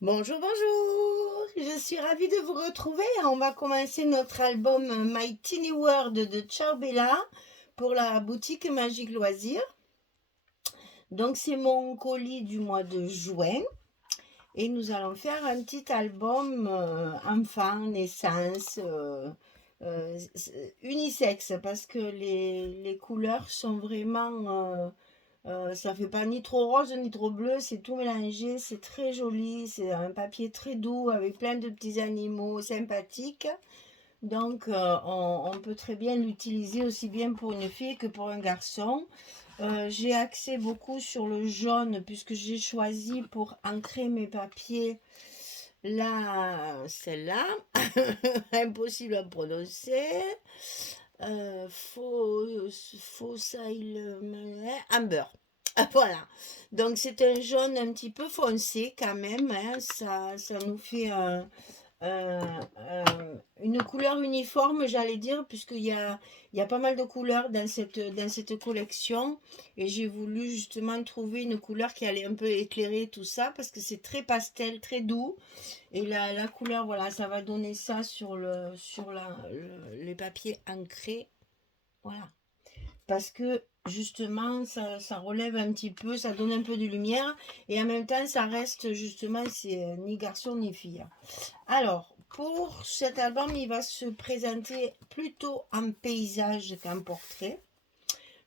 Bonjour, bonjour! Je suis ravie de vous retrouver. On va commencer notre album My Teeny World de Ciao Bella pour la boutique Magique Loisirs. Donc c'est mon colis du mois de juin et nous allons faire un petit album enfant, naissance, unisexe parce que les couleurs sont vraiment ça fait pas ni trop rose ni trop bleu, c'est tout mélangé, c'est très joli, c'est un papier très doux avec plein de petits animaux sympathiques. Donc on peut très bien l'utiliser aussi bien pour une fille que pour un garçon. J'ai axé beaucoup sur le jaune puisque j'ai choisi pour ancrer mes papiers celle-là, impossible à prononcer. Faux amber. Voilà. Donc c'est un jaune un petit peu foncé quand même, hein. Ça nous fait une couleur uniforme, j'allais dire, puisqu'il y a pas mal de couleurs dans cette collection. Et j'ai voulu justement trouver une couleur qui allait un peu éclairer tout ça, parce que c'est très pastel, très doux. Et la couleur, voilà, ça va donner ça les papiers ancrés. Voilà. Parce que justement, ça relève un petit peu, ça donne un peu de lumière. Et en même temps, ça reste justement, c'est ni garçon ni fille. Alors, pour cet album, il va se présenter plutôt en paysage qu'en portrait.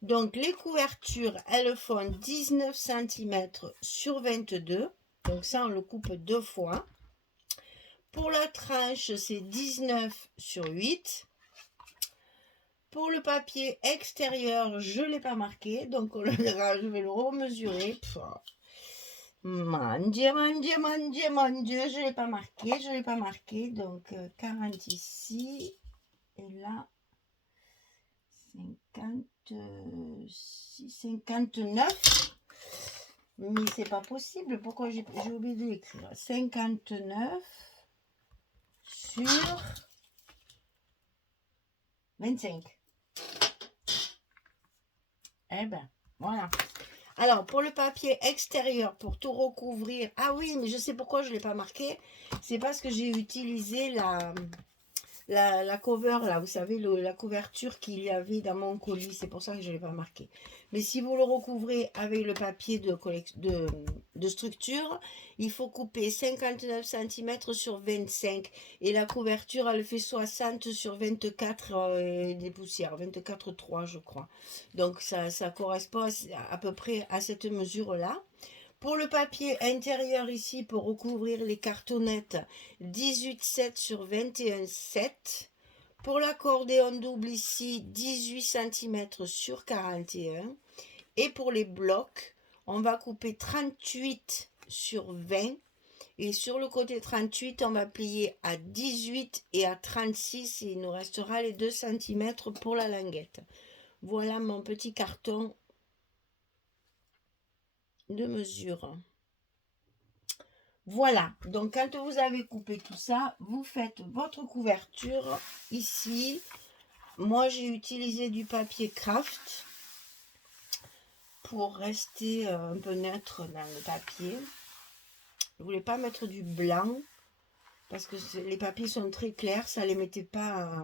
Donc, les couvertures, elles font 19 cm sur 22. Donc, ça, on le coupe deux fois. Pour la tranche, c'est 19 sur 8. Pour le papier extérieur, je ne l'ai pas marqué, donc on le verra, je vais le remesurer. Mon Dieu, mon Dieu, mon Dieu, mon Dieu, je ne l'ai pas marqué, donc 40 ici, et là, 56, 59, mais c'est pas possible, pourquoi j'ai oublié de l'écrire, 59 sur 25. Eh ben, voilà. Alors, pour le papier extérieur, pour tout recouvrir, ah oui, mais je sais pourquoi je ne l'ai pas marqué, c'est parce que j'ai utilisé la cover, là, vous savez, la couverture qu'il y avait dans mon colis, c'est pour ça que je ne l'ai pas marqué. Mais si vous le recouvrez avec le papier de structure, il faut couper 59 cm sur 25. Et la couverture, elle fait 60 sur 24 des poussières, 24,3 je crois. Donc ça correspond à peu près à cette mesure-là. Pour le papier intérieur ici, pour recouvrir les cartonnettes, 18,7 sur 21,7. Pour l'accordéon double ici, 18 cm sur 41. Et pour les blocs, on va couper 38 sur 20. Et sur le côté 38, on va plier à 18 et à 36. Et il nous restera les 2 cm pour la languette. Voilà mon petit carton de mesure. Voilà, donc quand vous avez coupé tout ça, vous faites votre couverture ici. Moi, j'ai utilisé du papier craft pour rester un peu neutre dans le papier. Je voulais pas mettre du blanc parce que les papiers sont très clairs, ça les mettait pas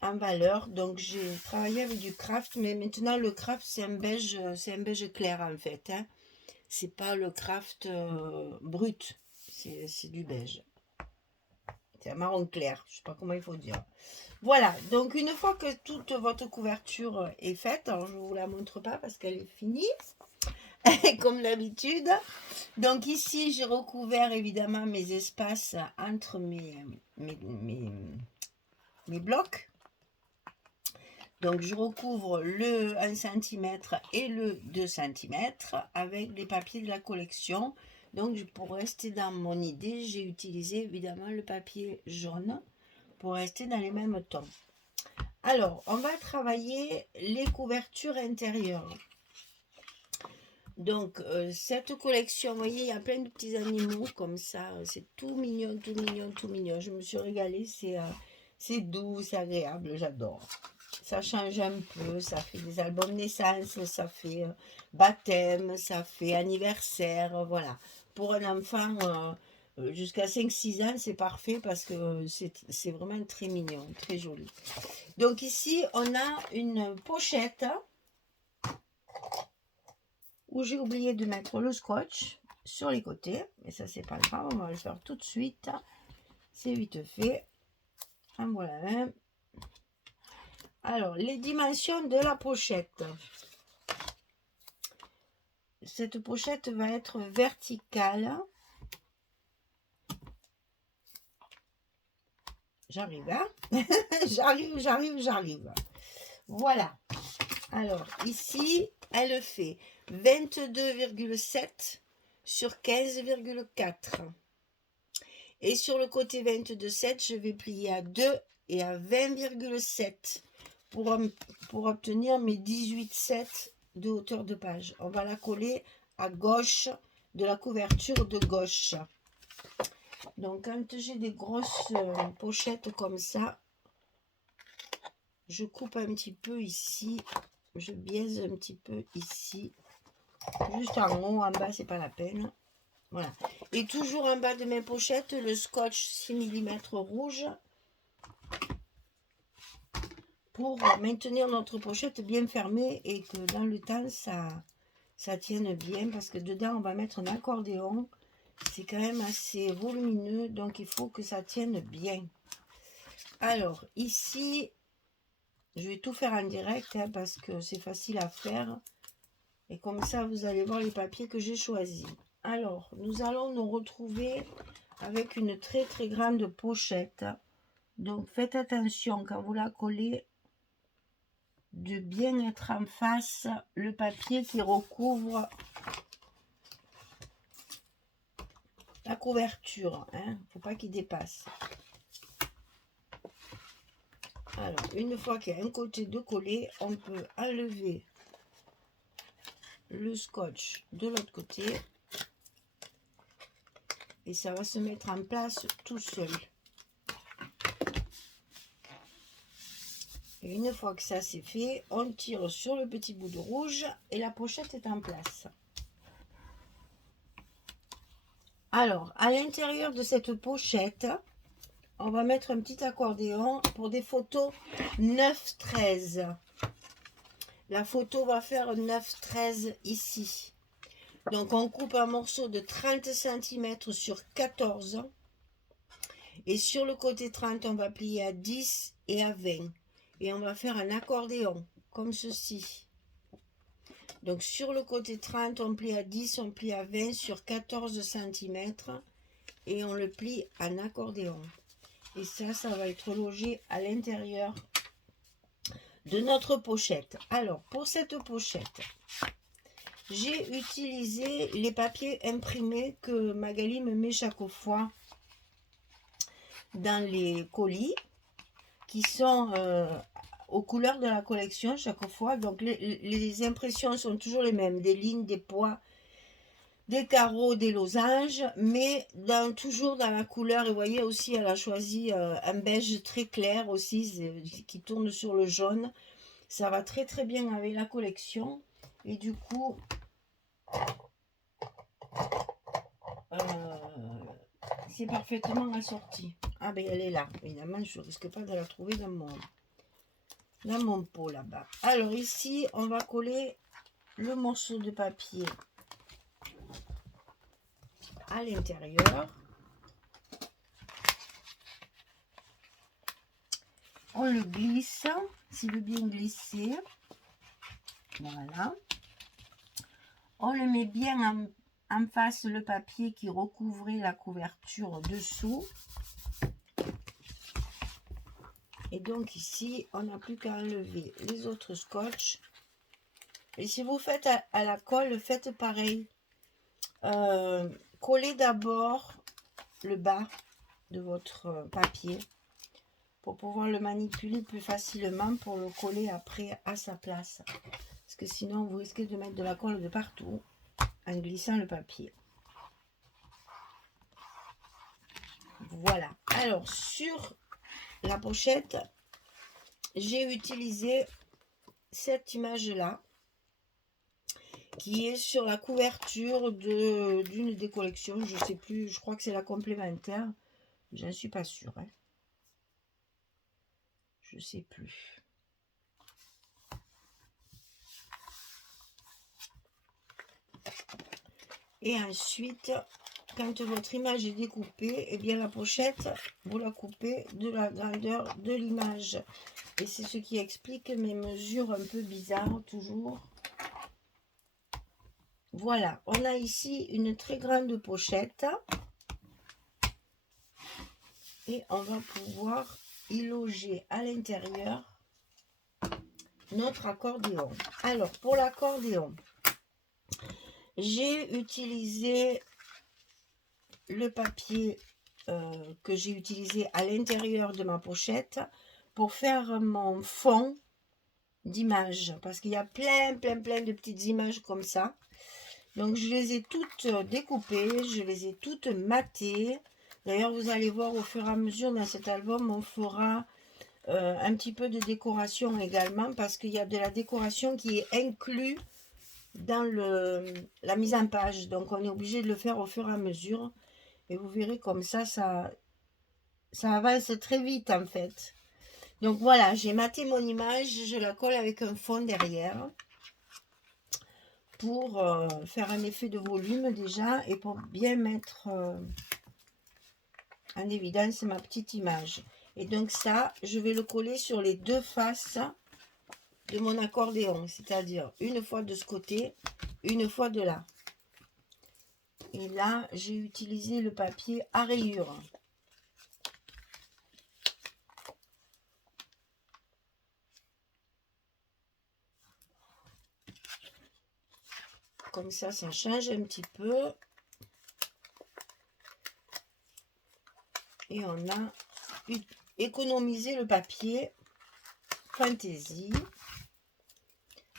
en valeur. Donc j'ai travaillé avec du craft, mais maintenant le craft c'est un beige clair en fait, hein. C'est pas le craft brut, c'est du beige. C'est un marron clair, je sais pas comment il faut dire. Voilà, donc une fois que toute votre couverture est faite, alors je ne vous la montre pas parce qu'elle est finie, comme d'habitude. Donc ici, j'ai recouvert évidemment mes espaces entre mes blocs. Donc je recouvre le 1 cm et le 2 cm avec les papiers de la collection. Donc pour rester dans mon idée, j'ai utilisé évidemment le papier jaune pour rester dans les mêmes tons. Alors, on va travailler les couvertures intérieures. Donc, cette collection, vous voyez, il y a plein de petits animaux comme ça. C'est tout mignon, tout mignon, tout mignon. Je me suis régalée. C'est doux, c'est agréable. J'adore. Ça change un peu. Ça fait des albums naissance, ça fait baptême, ça fait anniversaire. Voilà. pour un enfant jusqu'à 5-6 ans, c'est parfait parce que c'est vraiment très mignon, très joli. Donc ici, on a une pochette où j'ai oublié de mettre le scotch sur les côtés. Mais ça, c'est pas grave, on va le faire tout de suite. C'est vite fait. En voilà un. Alors, les dimensions de la pochette. Cette pochette va être verticale. J'arrive, hein. J'arrive. Voilà. Alors, ici, elle fait 22,7 sur 15,4. Et sur le côté 22,7, je vais plier à 2 et à 20,7 pour obtenir mes 18,7 de hauteur de page. On va la coller à gauche de la couverture de gauche. Donc, quand j'ai des grosses pochettes comme ça, je coupe un petit peu ici. Je biaise un petit peu ici. Juste en haut, en bas, c'est pas la peine. Voilà. Et toujours en bas de mes pochettes, le scotch 6 mm rouge pour maintenir notre pochette bien fermée et que dans le temps, ça tienne bien. Parce que dedans, on va mettre un accordéon. C'est quand même assez volumineux, donc il faut que ça tienne bien. Alors, ici, je vais tout faire en direct hein, parce que c'est facile à faire. Et comme ça, vous allez voir les papiers que j'ai choisis. Alors, nous allons nous retrouver avec une très très grande pochette. Donc, faites attention quand vous la collez de bien être en face le papier qui recouvre la couverture. Hein. Faut pas qu'il dépasse. Alors, une fois qu'il y a un côté de collé, on peut enlever le scotch de l'autre côté. Et ça va se mettre en place tout seul. Et une fois que ça c'est fait, on tire sur le petit bout de rouge et la pochette est en place. Alors, à l'intérieur de cette pochette, on va mettre un petit accordéon pour des photos 9-13. La photo va faire 9-13 ici. Donc, on coupe un morceau de 30 cm sur 14. Et sur le côté 30, on va plier à 10 et à 20. Et on va faire un accordéon, comme ceci. Donc, sur le côté 30, on plie à 10, on plie à 20 sur 14 cm. Et on le plie en accordéon. Et ça va être logé à l'intérieur de notre pochette. Alors, pour cette pochette, j'ai utilisé les papiers imprimés que Magali me met chaque fois dans les colis, qui sont aux couleurs de la collection chaque fois. Donc, les impressions sont toujours les mêmes, des lignes, des poids, des carreaux, des losanges, mais toujours dans la couleur. Et vous voyez aussi, elle a choisi un beige très clair aussi, qui tourne sur le jaune. Ça va très très bien avec la collection. Et du coup, c'est parfaitement assorti. Ah ben elle est là. Évidemment, je ne risque pas de la trouver dans mon pot là-bas. Alors ici, on va coller le morceau de papier à l'intérieur. On le glisse, s'il veut bien glisser. Voilà. On le met bien en face le papier qui recouvrait la couverture dessous. Et donc ici, on n'a plus qu'à enlever les autres scotch. Et si vous faites à la colle, faites pareil. Collez d'abord le bas de votre papier pour pouvoir le manipuler plus facilement pour le coller après à sa place. Parce que sinon, vous risquez de mettre de la colle de partout en glissant le papier. Voilà. Alors, sur la pochette, j'ai utilisé cette image-là. qui est sur la couverture d'une des collections. Je sais plus, je crois que c'est la complémentaire. Je ne suis pas sûre. Hein. Je sais plus. Et ensuite, quand votre image est découpée, eh bien la pochette, vous la coupez de la grandeur de l'image. Et c'est ce qui explique mes mesures un peu bizarres, toujours. Voilà, on a ici une très grande pochette. Et on va pouvoir y loger à l'intérieur notre accordéon. Alors, pour l'accordéon, j'ai utilisé le papier que j'ai utilisé à l'intérieur de ma pochette pour faire mon fond d'image, parce qu'il y a plein de petites images comme ça. Donc je les ai toutes découpées, je les ai toutes matées. D'ailleurs, vous allez voir au fur et à mesure dans cet album, on fera un petit peu de décoration également, parce qu'il y a de la décoration qui est inclue dans la mise en page. Donc on est obligé de le faire au fur et à mesure. Et vous verrez comme ça avance très vite en fait. Donc voilà, j'ai maté mon image, je la colle avec un fond derrière pour faire un effet de volume déjà et pour bien mettre en évidence ma petite image. Et donc ça, je vais le coller sur les deux faces de mon accordéon, c'est-à-dire une fois de ce côté, une fois de là. Et là, j'ai utilisé le papier à rayures. Comme ça change un petit peu. Et on a économisé le papier Fantaisie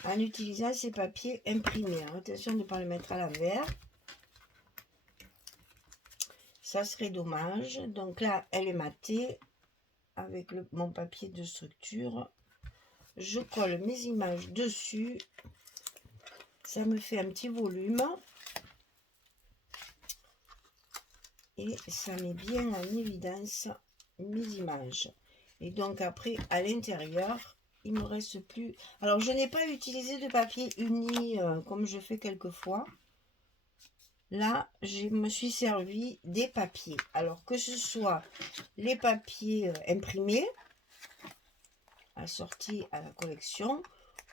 en utilisant ces papiers imprimés. Attention de ne pas le mettre à l'envers. Ça serait dommage. Donc là, elle est matée avec mon papier de structure. Je colle mes images dessus. Ça me fait un petit volume. Et ça met bien en évidence mes images. Et donc après, à l'intérieur, il me reste plus... Alors, je n'ai pas utilisé de papier uni comme je fais quelquefois. Là, je me suis servi des papiers. Alors, que ce soit les papiers imprimés, assortis à la collection,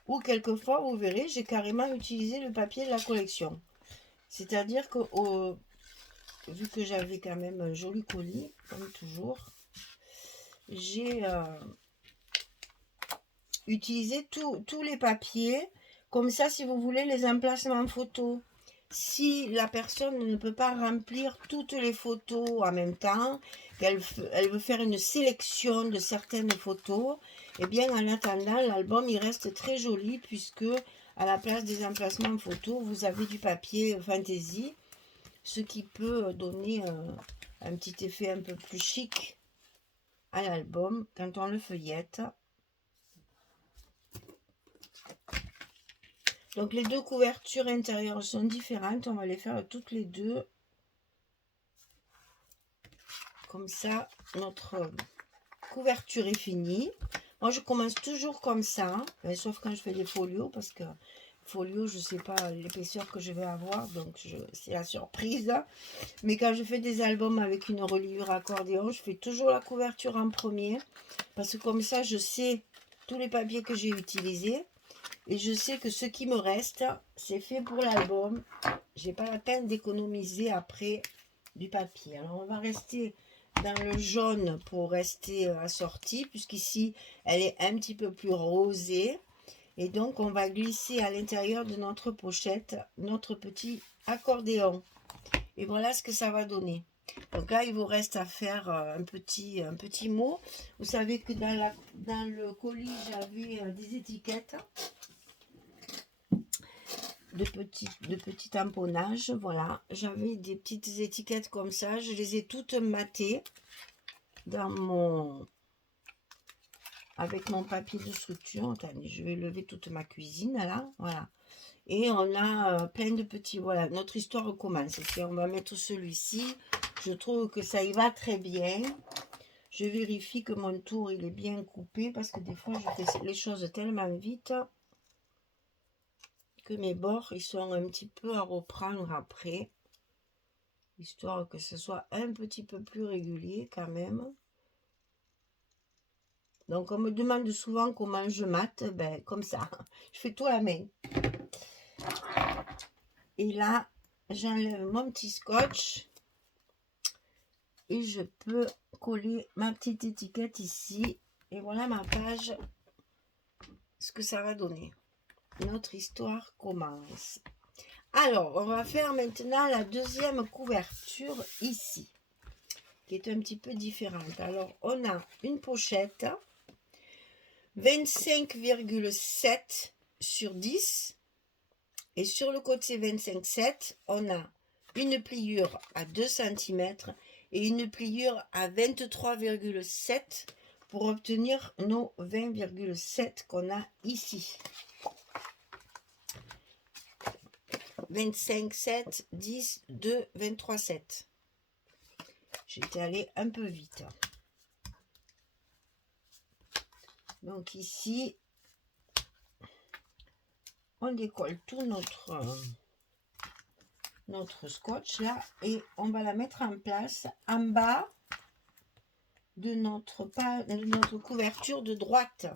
ou quelquefois, vous verrez, j'ai carrément utilisé le papier de la collection. C'est-à-dire que, vu que j'avais quand même un joli colis, comme toujours, j'ai utilisé tous les papiers. Comme ça, si vous voulez, les emplacements photos. Si la personne ne peut pas remplir toutes les photos en même temps, qu'elle veut faire une sélection de certaines photos, et bien en attendant, l'album il reste très joli puisque à la place des emplacements photos, vous avez du papier Fantaisie, ce qui peut donner un petit effet un peu plus chic à l'album quand on le feuillette. Donc les deux couvertures intérieures sont différentes, on va les faire toutes les deux. Comme ça, notre couverture est finie. Moi, je commence toujours comme ça, sauf quand je fais des folios, parce que folio, je ne sais pas l'épaisseur que je vais avoir, donc c'est la surprise. Mais quand je fais des albums avec une reliure accordéon, je fais toujours la couverture en premier, parce que comme ça, je sais tous les papiers que j'ai utilisés. Et je sais que ce qui me reste, c'est fait pour l'album. J'ai pas la peine d'économiser après du papier. Alors on va rester dans le jaune pour rester assorti, puisqu'ici elle est un petit peu plus rosée. Et donc on va glisser à l'intérieur de notre pochette notre petit accordéon. Et voilà ce que ça va donner. Donc là, il vous reste à faire un petit mot. Vous savez que dans le colis, j'avais des étiquettes. De petits tamponnages, voilà, j'avais des petites étiquettes comme ça, je les ai toutes matées avec mon papier de structure. Attendez, je vais lever toute ma cuisine là, voilà, Et on a plein de petits... Voilà, notre histoire commence. Et on va mettre celui-ci. Je trouve que ça y va très bien. Je vérifie que mon tour, il est bien coupé. Parce que des fois, je fais les choses tellement vite que mes bords, ils sont un petit peu à reprendre après. Histoire que ce soit un petit peu plus régulier quand même. Donc, on me demande souvent comment je mate. Ben, comme ça. Je fais tout à la main. Et là, j'enlève mon petit scotch. Et je peux coller ma petite étiquette ici. Et voilà ma page. Ce que ça va donner. Notre histoire commence. Alors, on va faire maintenant la deuxième couverture ici. Qui est un petit peu différente. Alors, on a une pochette. 25,7 sur 10. Et sur le côté 25,7, on a une pliure à 2 cm et une pliure à 23,7 pour obtenir nos 20,7 qu'on a ici. 25,7, 10, 2, 23,7. J'étais allée un peu vite. Donc ici, on décolle tout notre scotch là et on va la mettre en place en bas de notre couverture de droite.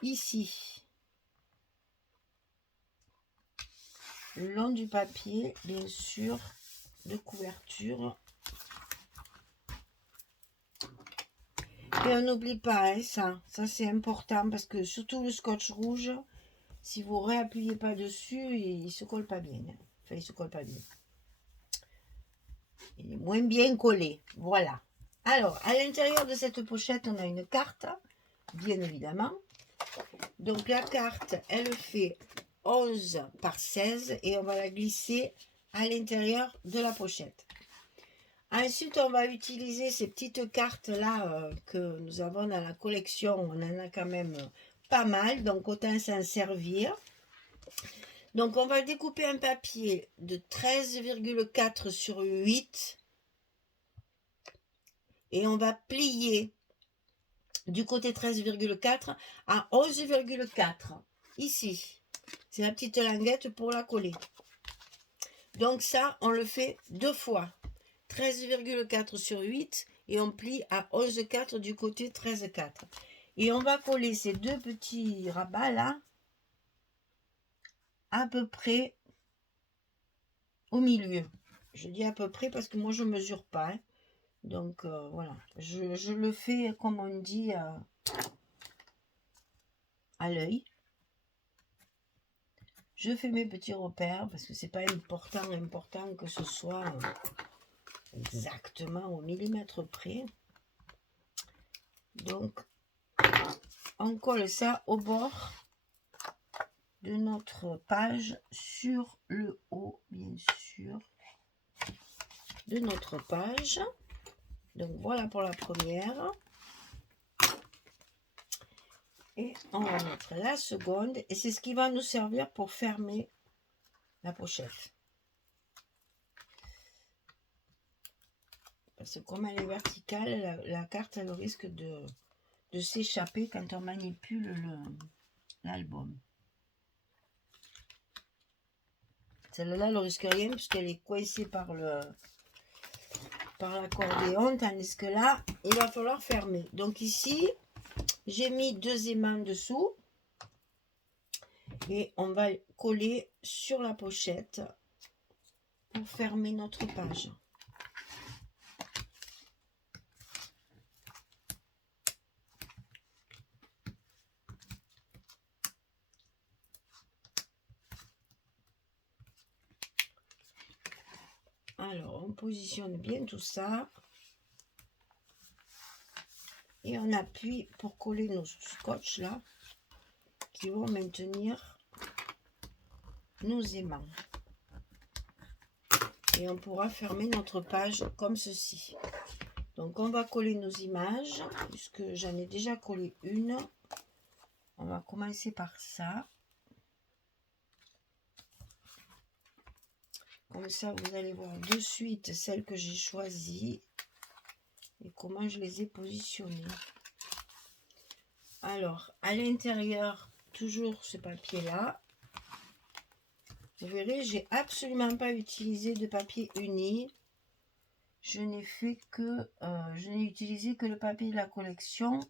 Ici. Le long du papier, bien sûr, de couverture. Et on n'oublie pas, hein, ça c'est important parce que surtout le scotch rouge, si vous réappuyez pas dessus, il se colle pas bien. Enfin, il se colle pas bien. Il est moins bien collé. Voilà. Alors, à l'intérieur de cette pochette, on a une carte, bien évidemment. Donc la carte, elle fait 11 par 16 et on va la glisser à l'intérieur de la pochette. Ensuite, on va utiliser ces petites cartes-là que nous avons dans la collection. On en a quand même pas mal, donc autant s'en servir. Donc, on va découper un papier de 13,4 sur 8 et on va plier du côté 13,4 à 11,4. Ici, c'est la petite languette pour la coller. Donc ça, on le fait 2 fois. 13,4 sur 8 et on plie à 11,4 du côté 13,4. Et on va coller ces deux petits rabats là à peu près au milieu. Je dis à peu près parce que moi je mesure pas. Hein. Donc voilà, je le fais comme on dit à l'œil. Je fais mes petits repères parce que c'est pas important que ce soit exactement au millimètre près. Donc on colle ça au bord de notre page sur le haut, bien sûr, de notre page. Donc voilà pour la première. Et on va mettre la seconde. Et c'est ce qui va nous servir pour fermer la pochette. Parce que comme elle est verticale, la carte elle risque de s'échapper quand on manipule l'album. Celle-là, elle ne risque rien puisqu'elle est coincée par l'accordéon, tandis que là, il va falloir fermer. Donc ici, j'ai mis 2 aimants dessous et on va coller sur la pochette pour fermer notre page. Alors, on positionne bien tout ça. Et on appuie pour coller nos scotch là, qui vont maintenir nos aimants. Et on pourra fermer notre page comme ceci. Donc, on va coller nos images, puisque j'en ai déjà collé une. On va commencer par ça. Comme ça, vous allez voir de suite celles que j'ai choisies et comment je les ai positionnées. Alors, à l'intérieur, toujours ce papier-là. Vous verrez, j'ai absolument pas utilisé de papier uni. Je n'ai fait que, je n'ai utilisé que le papier de la collection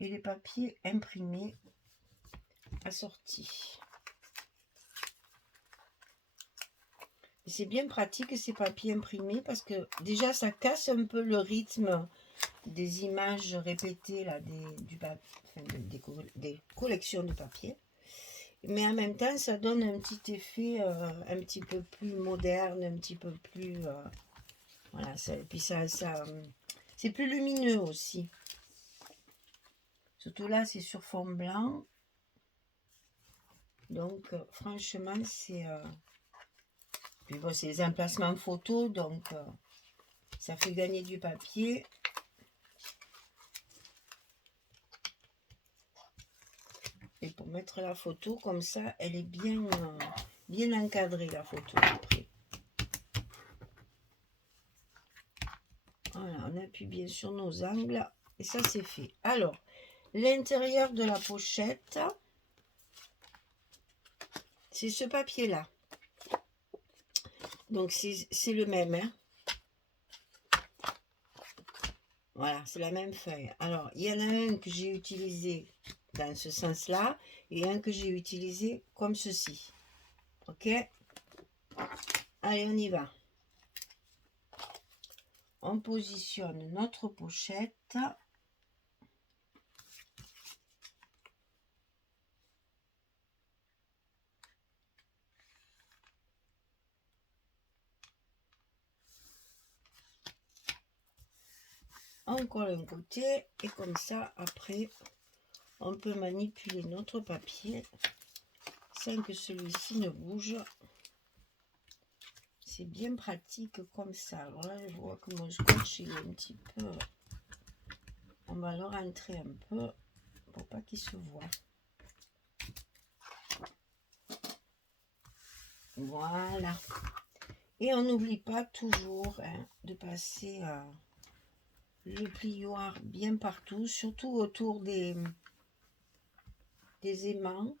et les papiers imprimés assortis. C'est bien pratique ces papiers imprimés parce que déjà ça casse un peu le rythme des images répétées là, des collections de papier. Mais en même temps, ça donne un petit effet un petit peu plus moderne, un petit peu plus... voilà, et puis c'est plus lumineux aussi. Surtout là, c'est sur fond blanc. Donc, franchement, c'est... puis bon, c'est les emplacements photos, donc ça fait gagner du papier. Et pour mettre la photo, comme ça, elle est bien, bien encadrée, la photo, après. Voilà, on appuie bien sur nos angles. Et ça, c'est fait. Alors, l'intérieur de la pochette, c'est ce papier-là. Donc, c'est le même. Hein. Voilà, c'est la même feuille. Alors, il y en a un que j'ai utilisé dans ce sens-là et un que j'ai utilisé comme ceci. Ok? Allez, on y va. On positionne notre pochette. On colle un côté et comme ça, après, on peut manipuler notre papier sans que celui-ci ne bouge. C'est bien pratique comme ça. Alors là, je vois que mon scotch il est un petit peu... On va le rentrer un peu pour pas qu'il se voit. Voilà. Et on n'oublie pas toujours hein, de passer le plioir bien partout, surtout autour des aimants.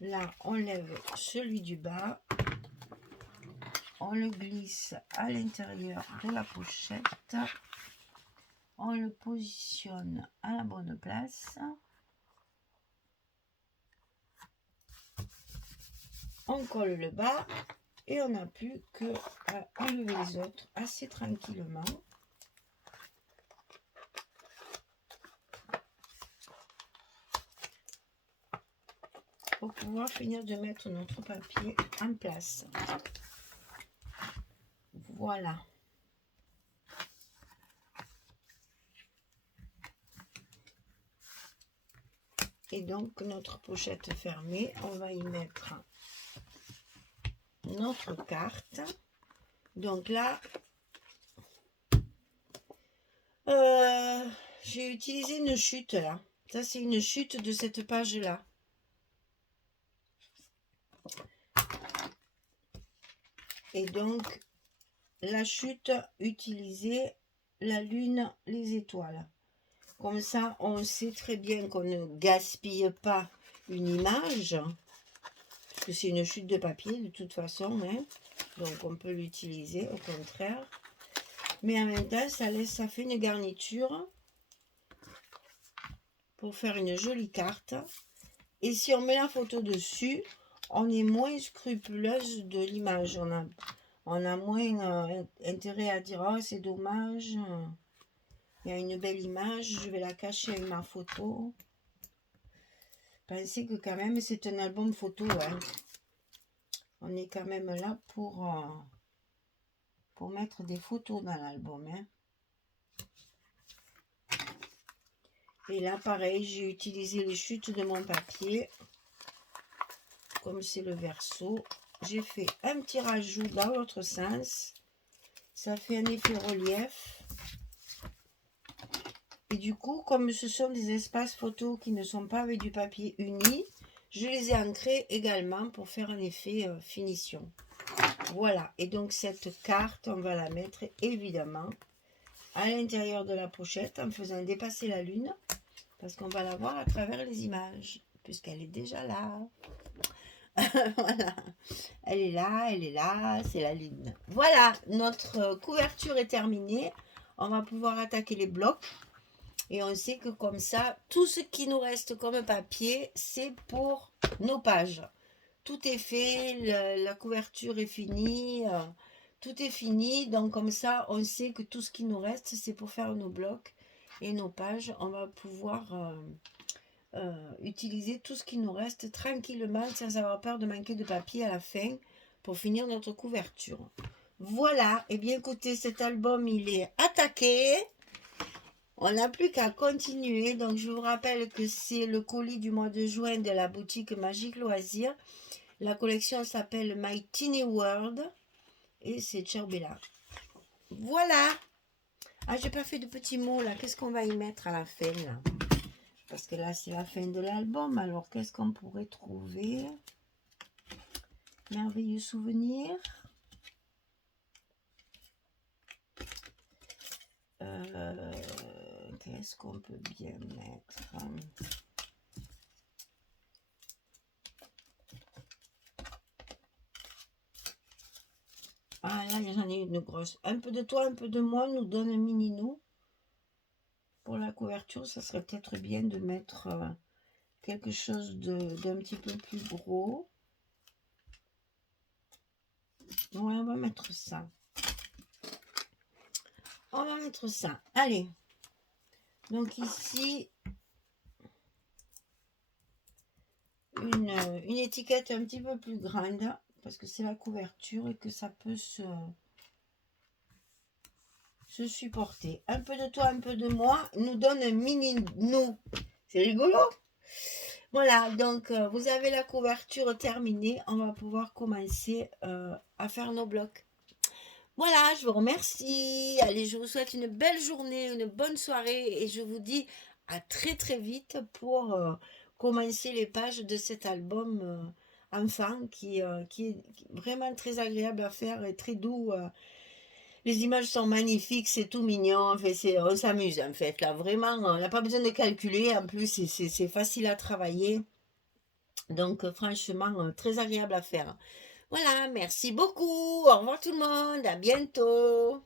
Là, on lève celui du bas. On le glisse à l'intérieur de la pochette. On le positionne à la bonne place. On colle le bas et on n'a plus que à enlever les autres assez tranquillement. Pour pouvoir finir de mettre notre papier en place. Voilà. Et donc notre pochette fermée, on va y mettre notre carte. Donc là, j'ai utilisé une chute là. Ça c'est une chute de cette page là. Et donc la chute utilisée la lune, les étoiles. Comme ça, on sait très bien qu'on ne gaspille pas une image. Parce que c'est une chute de papier de toute façon. Hein. Donc on peut l'utiliser au contraire. Mais en même temps, ça fait une garniture pour faire une jolie carte. Et si on met la photo dessus, on est moins scrupuleuse de l'image. On a moins intérêt à dire « Oh, c'est dommage, il y a une belle image, je vais la cacher avec ma photo. » Pensez que quand même, c'est un album photo. Hein. On est quand même là pour mettre des photos dans l'album. Hein. Et là, pareil, j'ai utilisé les chutes de mon papier. Comme c'est le verso. J'ai fait un petit rajout dans l'autre sens. Ça fait un effet relief. Et du coup, comme ce sont des espaces photos qui ne sont pas avec du papier uni, je les ai ancrés également pour faire un effet finition. Voilà, et donc cette carte, on va la mettre évidemment à l'intérieur de la pochette en faisant dépasser la lune, parce qu'on va la voir à travers les images, puisqu'elle est déjà là. Voilà, elle est là, c'est la lune. Voilà, notre couverture est terminée. On va pouvoir attaquer les blocs. Et on sait que comme ça, tout ce qui nous reste comme papier, c'est pour nos pages. Tout est fait, la couverture est finie, tout est fini. Donc comme ça, on sait que tout ce qui nous reste, c'est pour faire nos blocs et nos pages. On va pouvoir utiliser tout ce qui nous reste tranquillement sans avoir peur de manquer de papier à la fin pour finir notre couverture. Voilà, et bien écoutez, cet album, il est attaqué. On n'a plus qu'à continuer. Donc, je vous rappelle que c'est le colis du mois de juin de la boutique Magique Loisirs. La collection s'appelle My Tiny World. Et c'est Cherbella. Voilà. Ah, j'ai pas fait de petits mots là. Qu'est-ce qu'on va y mettre à la fin là? Parce que là, c'est la fin de l'album. Alors, qu'est-ce qu'on pourrait trouver? Merveilleux souvenir. Qu'est-ce qu'on peut bien mettre? Ah là, j'en ai une grosse. Un peu de toi, un peu de moi nous donne un mini nous. Pour la couverture, ça serait peut-être bien de mettre quelque chose d'un petit peu plus gros. Ouais, on va mettre ça. On va mettre ça. Allez. Donc ici, une étiquette un petit peu plus grande, parce que c'est la couverture et que ça peut se supporter. Un peu de toi, un peu de moi nous donne un mini nous. C'est rigolo. Voilà, donc vous avez la couverture terminée. On va pouvoir commencer à faire nos blocs. Voilà, je vous remercie. Allez, je vous souhaite une belle journée, une bonne soirée et je vous dis à très très vite pour commencer les pages de cet album enfant qui est vraiment très agréable à faire et très doux. Les images sont magnifiques, c'est tout mignon. Enfin, on s'amuse en fait. Là, vraiment, on n'a pas besoin de calculer. En plus, c'est facile à travailler. Donc, franchement, très agréable à faire. Voilà, merci beaucoup. Au revoir tout le monde. À bientôt.